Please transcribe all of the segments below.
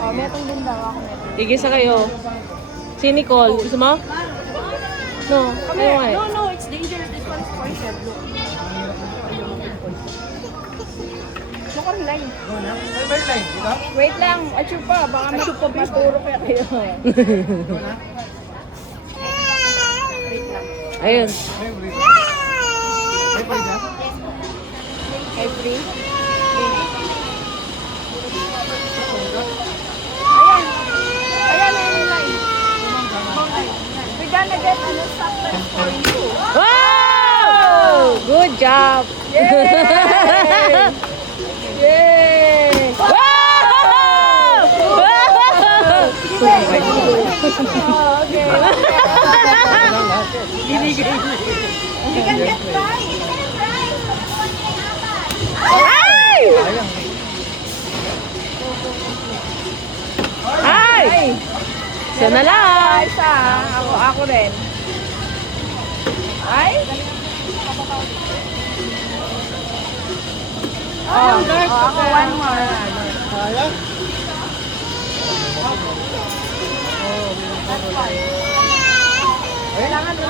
Oh, metong din daw ako metong. Sige sa kayo. Si Nicole, gusto mo? No, ayaw nga eh. No, it's dangerous. This one's poison. Look on line. Wait lang, achu pa. Baka maturo kaya kayo. Ayun. Okay, free. Ayan na yung line. We're gonna get substance for you. Wow! Good job! Yay! Yay! Wow! Okay. You can get prize. Ay! Ay! Isa na lang. Isa, ako rin. Ay? Ako one more. Kailangan mo.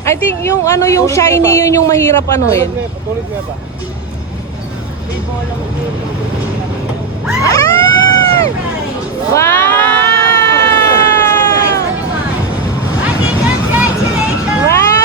I think yung ano yung shiny yun yung mahirap ano yun. Ah! Wow! Wow!